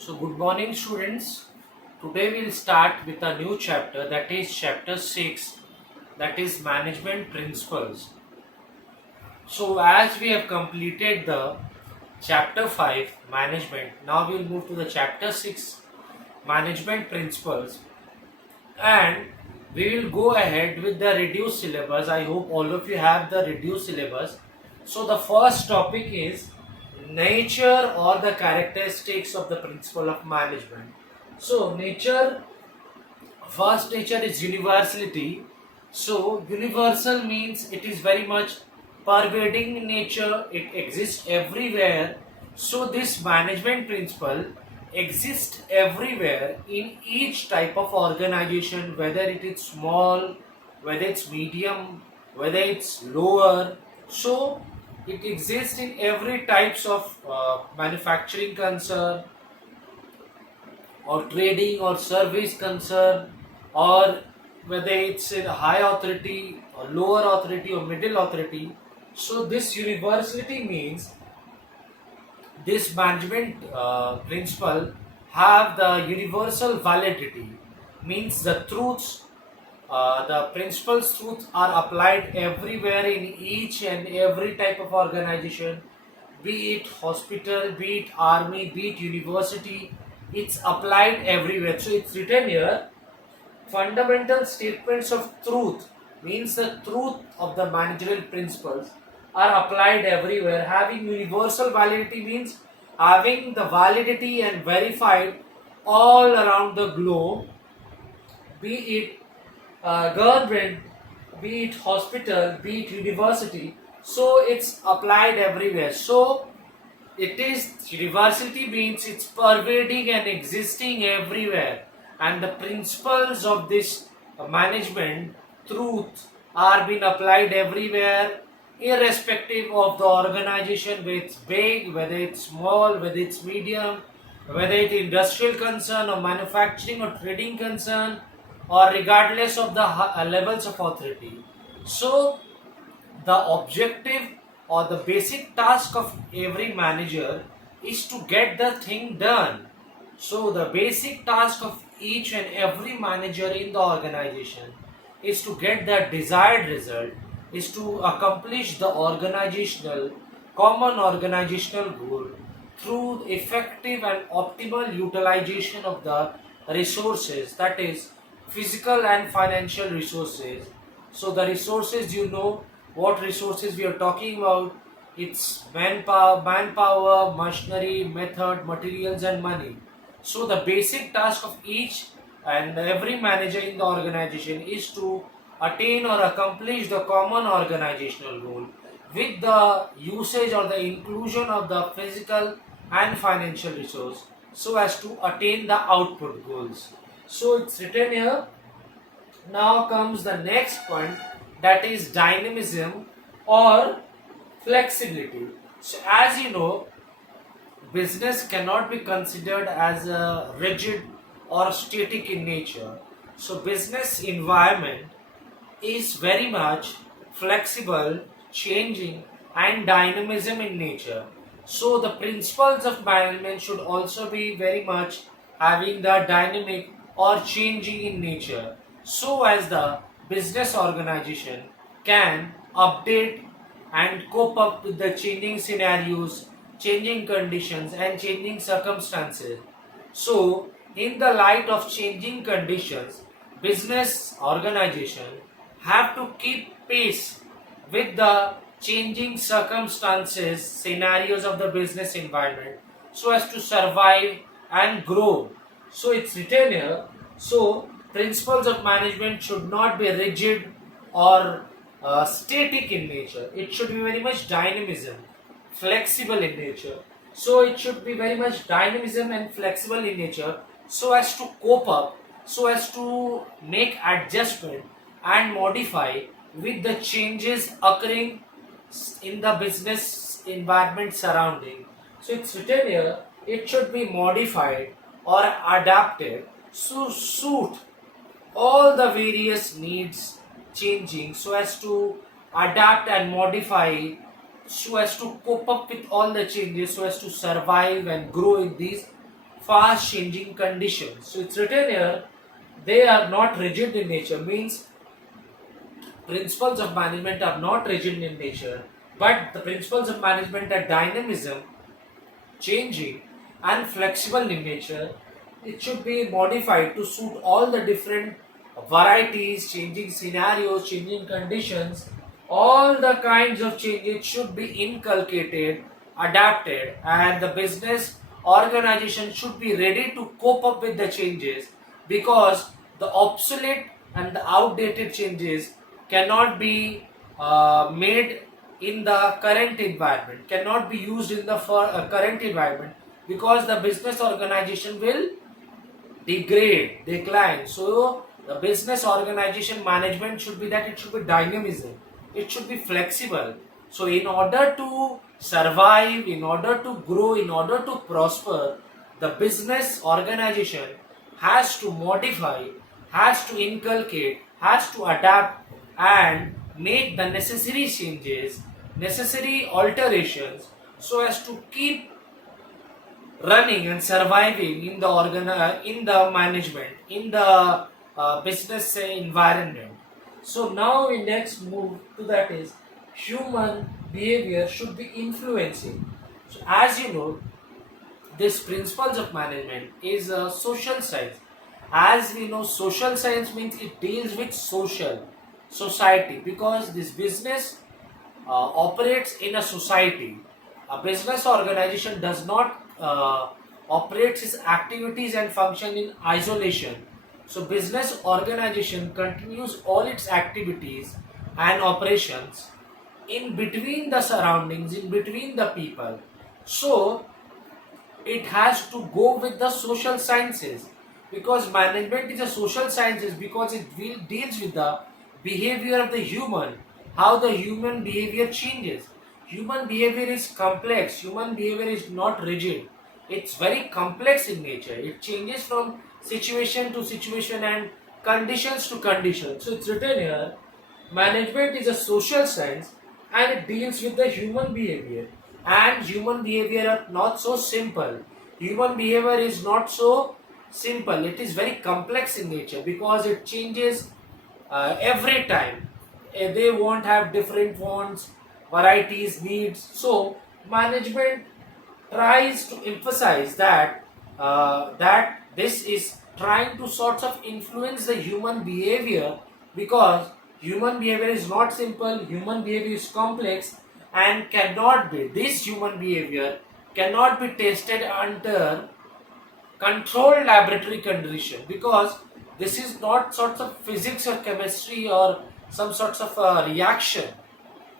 So, good morning, students. Today we'll start with a new chapter, that is chapter 6, that is management principles. So, as we have completed the chapter 5 management, now we'll move to the chapter 6 management principles, and we will go ahead with the reduced syllabus. I hope all of you have the reduced syllabus. So, the first topic is nature or the characteristics of the principle of management. So, first nature is universality. So, universal means it is very much pervading in nature, it exists everywhere. So, this management principle exists everywhere in each type of organization, whether it is small, whether it's medium, whether it's lower. So, it exists in every types of manufacturing concern, or trading or service concern, or whether it's in high authority or lower authority or middle authority. So this universality means this management principle have the universal validity, means the truths, the principles truths are applied everywhere in each and every type of organization, be it hospital, be it army, be it university. It's applied everywhere. So it's written here, fundamental statements of truth, means the truth of the managerial principles are applied everywhere. Having universal validity means having the validity and verified all around the globe, be it government, be it hospital, be it university. So it's applied everywhere. So it is universality means it's pervading and existing everywhere, and the principles of this management truth are being applied everywhere, irrespective of the organization, whether it's big, whether it's small, whether it's medium, whether it's industrial concern or manufacturing or trading concern, or regardless of the levels of authority. So the objective or the basic task of every manager is to get the thing done. So the basic task of each and every manager in the organization is to get the desired result, is to accomplish the common organizational goal through effective and optimal utilization of the resources, that is physical and financial resources. So the resources, what resources we are talking about. It's manpower, machinery, method, materials, and money. So the basic task of each and every manager in the organization is to attain or accomplish the common organizational goal with the usage or the inclusion of the physical and financial resource, so as to attain the output goals. So it's written here. Now comes the next point, that is dynamism or flexibility. So as you know, business cannot be considered as a rigid or static in nature. So business environment is very much flexible, changing, and dynamism in nature. So the principles of management should also be very much having the dynamic or changing in nature, so as the business organization can update and cope up with the changing scenarios, changing conditions, and changing circumstances. So, in the light of changing conditions, business organization have to keep pace with the changing circumstances, scenarios of the business environment, so as to survive and grow. So it's written here. So principles of management should not be rigid or static in nature. It should be very much dynamism, flexible in nature. So it should be very much dynamism and flexible in nature, so as to cope up, so as to make adjustment and modify with the changes occurring in the business environment surrounding. So it's written here, it should be modified or adapted to suit all the various needs changing, so as to adapt and modify, so as to cope up with all the changes, so as to survive and grow in these fast changing conditions. So it's written here, they are not rigid in nature, means principles of management are not rigid in nature, but the principles of management are dynamism, changing, and flexible in nature. It should be modified to suit all the different varieties, changing scenarios, changing conditions. All the kinds of changes should be inculcated, adapted, and the business organization should be ready to cope up with the changes, because the obsolete and the outdated changes cannot be made in the current environment, cannot be used in the current environment, because the business organization will degrade, decline. So the business organization management should be that it should be dynamism, it should be flexible. So in order to survive, in order to grow, in order to prosper, the business organization has to modify, has to inculcate, has to adapt and make the necessary changes, necessary alterations, so as to keep running and surviving in the in the management, in the business environment. So now we next move to that is human behavior should be influencing. So as you know, this principles of management is a social science. As we know, social science means it deals with society, because this business operates in a society. A business organization does not operate its activities and function in isolation. So business organization continues all its activities and operations in between the surroundings, in between the people. So it has to go with the social sciences, because management is a social sciences, because it deals with the behavior of the human, how the human behavior changes. Human behavior is complex, human behavior is not rigid, it's very complex in nature, it changes from situation to situation and conditions to conditions. So it's written here, management is a social science and it deals with the human behavior. And human behavior are not so simple. Human behavior is not so simple. It is very complex in nature, because it changes every time. They won't have different wants, varieties, needs. So management tries to emphasize that this is trying to sort of influence the human behavior, because human behavior is not simple, human behavior is complex, and cannot be, this human behavior cannot be tested under controlled laboratory condition, because this is not sorts of physics or chemistry or some sorts of reaction.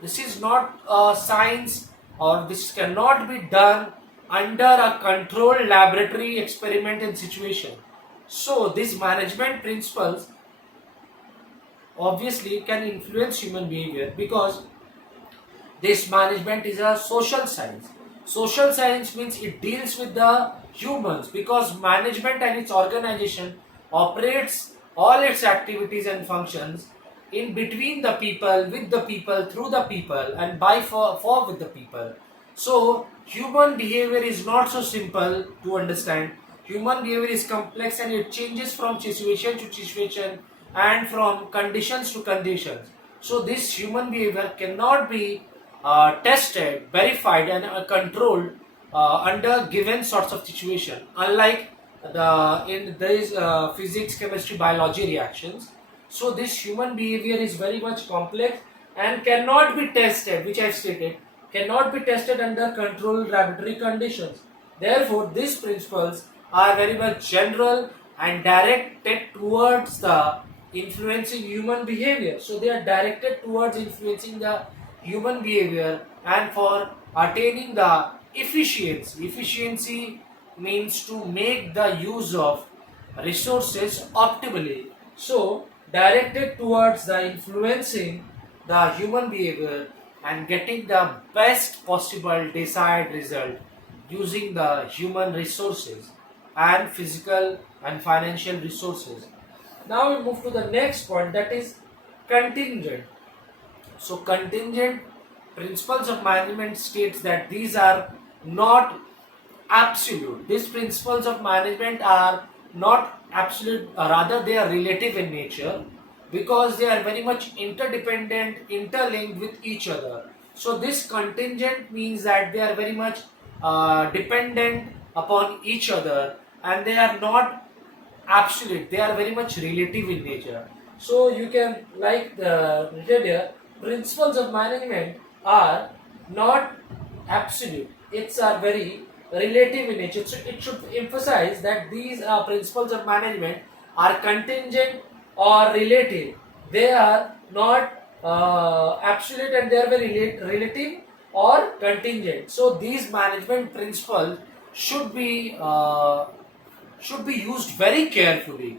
This is not science, or this cannot be done under a controlled laboratory experiment and situation. So these management principles obviously can influence human behavior, because this management is a social science. Social science means it deals with the humans, because management and its organization operates all its activities and functions in between the people, with the people, through the people, and by for with the people. So human behavior is not so simple to understand. Human behavior is complex and it changes from situation to situation and from conditions to conditions. So this human behavior cannot be tested, verified, and controlled under given sorts of situation. Unlike in these physics, chemistry, biology reactions, so this human behavior is very much complex and cannot be tested, which I have stated, cannot be tested under controlled laboratory conditions. Therefore, these principles are very much general and directed towards the influencing human behavior. So they are directed towards influencing the human behavior and for attaining the efficiency. Efficiency means to make the use of resources optimally. So directed towards the influencing the human behavior and getting the best possible desired result using the human resources and physical and financial resources. Now we move to the next point, that is contingent. So contingent principles of management states that these are not absolute. These principles of management are not absolute, rather they are relative in nature, because they are very much interdependent, interlinked with each other. So this contingent means that they are very much dependent upon each other, and they are not absolute, they are very much relative in nature. So you can, like the written here, principles of management are not absolute, it's are very relative in nature. So it should emphasize that these principles of management are contingent or relative. They are not absolute, and they are very relative or contingent. So these management principles should be used very carefully.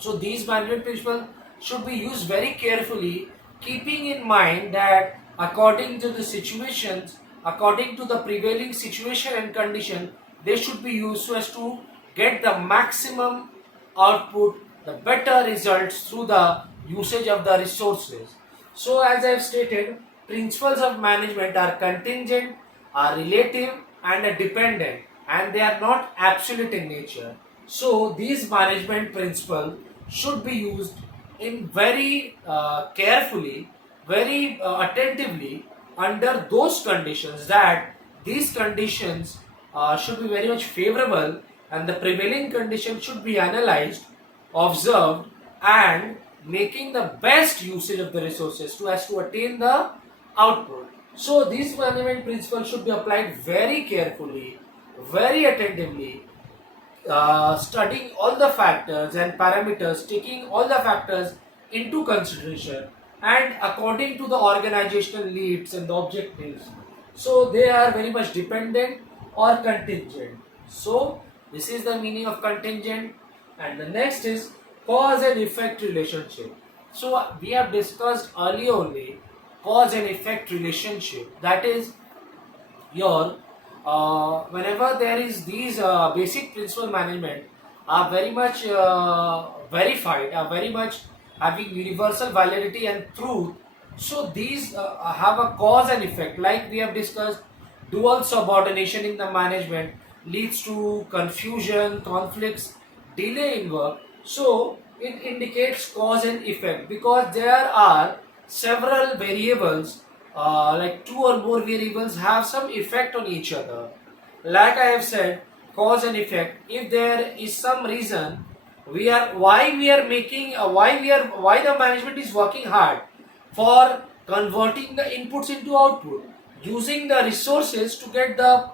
So these management principles should be used very carefully, keeping in mind that according to the situations, according to the prevailing situation and condition, they should be used so as to get the maximum output, the better results through the usage of the resources. So as I have stated, principles of management are contingent, are relative, and are dependent, and they are not absolute in nature. So these management principles should be used in very carefully, very attentively under those conditions, that these conditions should be very much favorable, and the prevailing condition should be analyzed, observed, and making the best usage of the resources to as to attain the output. So these management principles should be applied very carefully, very attentively, studying all the factors and parameters, taking all the factors into consideration, and according to the organizational needs and the objectives. So they are very much dependent or contingent. So this is the meaning of contingent. And the next is cause and effect relationship. So we have discussed earlier only cause and effect relationship. That is your whenever there is these basic principle management are very much verified, are very much having universal validity and truth. So these have a cause and effect, like we have discussed. Dual subordination in the management leads to confusion, conflicts, delay in work. So it indicates cause and effect, because there are several variables, like two or more variables have some effect on each other. Like I have said, cause and effect. If there is some reason we are making why the management is working hard for converting the inputs into output, using the resources to get the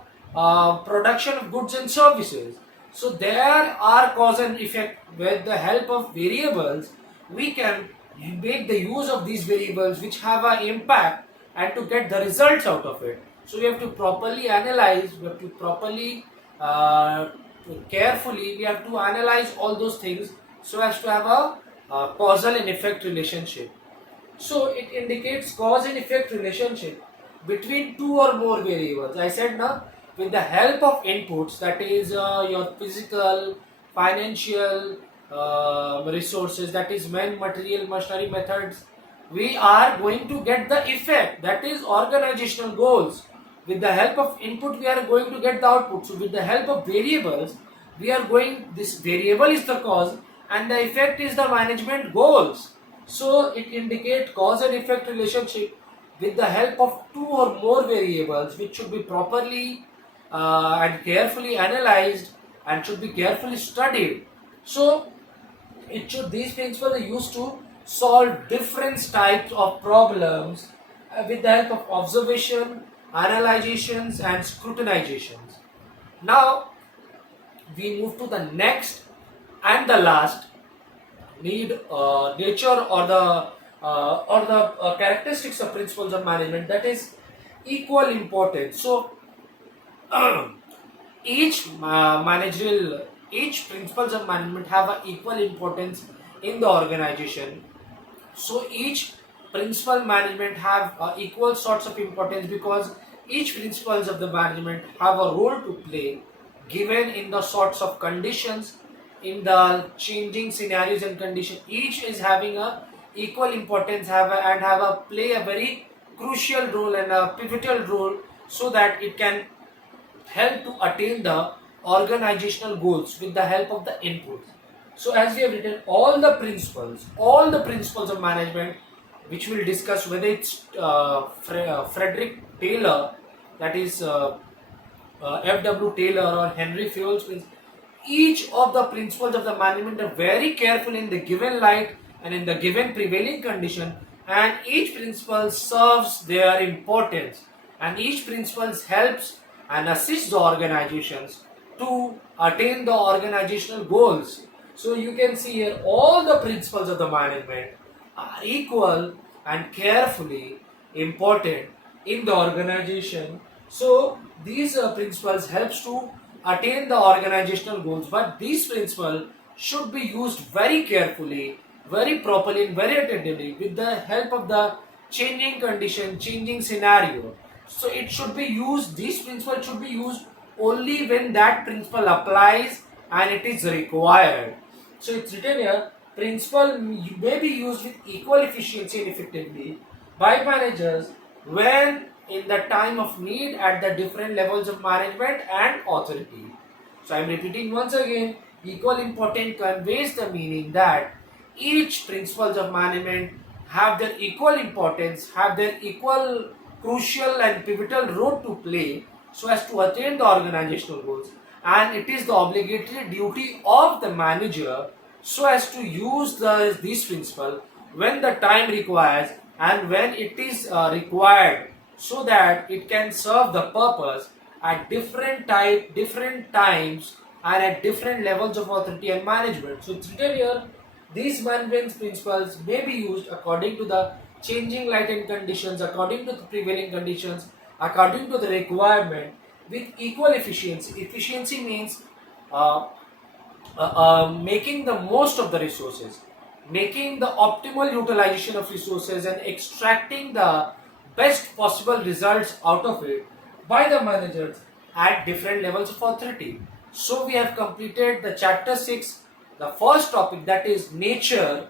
production of goods and services. So there are cause and effect. With the help of variables, we can make the use of these variables which have an impact, and to get the results out of it. So we have to properly analyze, we have to properly uh, carefully, we have to analyze all those things so as to have a causal and effect relationship. So it indicates cause and effect relationship between two or more variables. I said now, with the help of inputs, that is your physical, financial resources, that is men, material, machinery, methods, we are going to get the effect, that is organizational goals. With the help of input, we are going to get the output. So with the help of variables, we are going, this variable is the cause and the effect is the management goals. So it indicates cause and effect relationship with the help of two or more variables, which should be properly and carefully analyzed and should be carefully studied. So it should, these principles are used to solve different types of problems with the help of observation, analyzations, and scrutinizations. Now we move to the next and the last need, nature or the characteristics of principles of management, that is equal importance. So each principles of management have an equal importance in the organization. So each principal management have equal sorts of importance, because each principles of the management have a role to play given in the sorts of conditions, in the changing scenarios and conditions. Each is having a equal importance, and have a play a very crucial role and a pivotal role, so that it can help to attain the organizational goals with the help of the inputs. So as we have written all the principles of management, which we'll discuss, whether it's Frederick Taylor, that is F.W. Taylor, or Henry Fayol's principles. Each of the principles of the management are very careful in the given light and in the given prevailing condition, and each principle serves their importance, and each principle helps and assists the organizations to attain the organizational goals. So you can see here all the principles of the management are equal and carefully important in the organization. So these principles helps to attain the organizational goals, but these principles should be used very carefully, very properly, and very attentively with the help of the changing condition, changing scenario. So it should be used, these principles should be used only when that principle applies and it is required. So it's written here, principle may be used with equal efficiency and effectively by managers when in the time of need at the different levels of management and authority. So I am repeating once again, equal important conveys the meaning that each principles of management have their equal importance, have their equal crucial and pivotal role to play so as to attain the organizational goals, and it is the obligatory duty of the manager so as to use this principle when the time requires and when it is required, so that it can serve the purpose at different times and at different levels of authority and management. So it's written here, these management principles may be used according to the changing light and conditions, according to the prevailing conditions, according to the requirement, with equal efficiency. Efficiency means making the most of the resources, making the optimal utilization of resources, and extracting the best possible results out of it by the managers at different levels of authority. So we have completed the chapter 6, the first topic, that is nature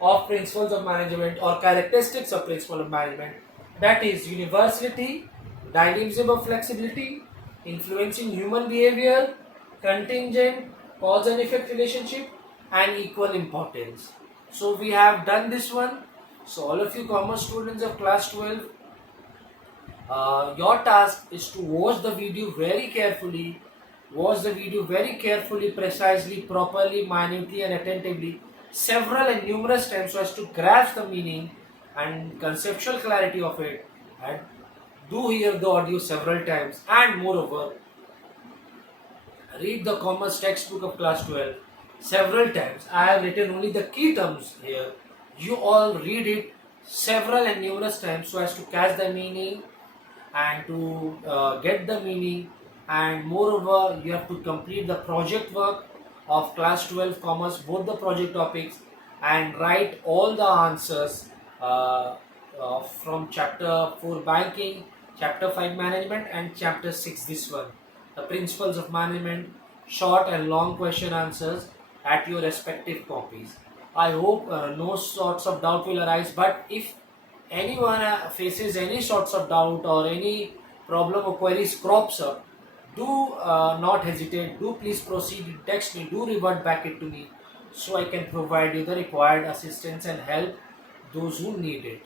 of principles of management or characteristics of principle of management, that is universality, dynamism of flexibility, influencing human behavior, contingent, cause and effect relationship, and equal importance. So we have done this one. So all of you commerce students of class 12, your task is to watch the video very carefully, precisely, properly, minutely, and attentively, several and numerous times so as to grasp the meaning and conceptual clarity of it, and do hear the audio several times, and moreover read the commerce textbook of class 12 several times. I have written only the key terms here. You all read it several and numerous times so as to catch the meaning and to get the meaning, and moreover you have to complete the project work of class 12 commerce, both the project topics, and write all the answers from chapter 4 banking, chapter 5 management, and chapter 6 this one, the principles of management, short and long question answers at your respective copies. I hope no sorts of doubt will arise, but if anyone faces any sorts of doubt or any problem or queries crops up, do not hesitate, do please proceed, text me, do revert back it to me so I can provide you the required assistance and help those who need it.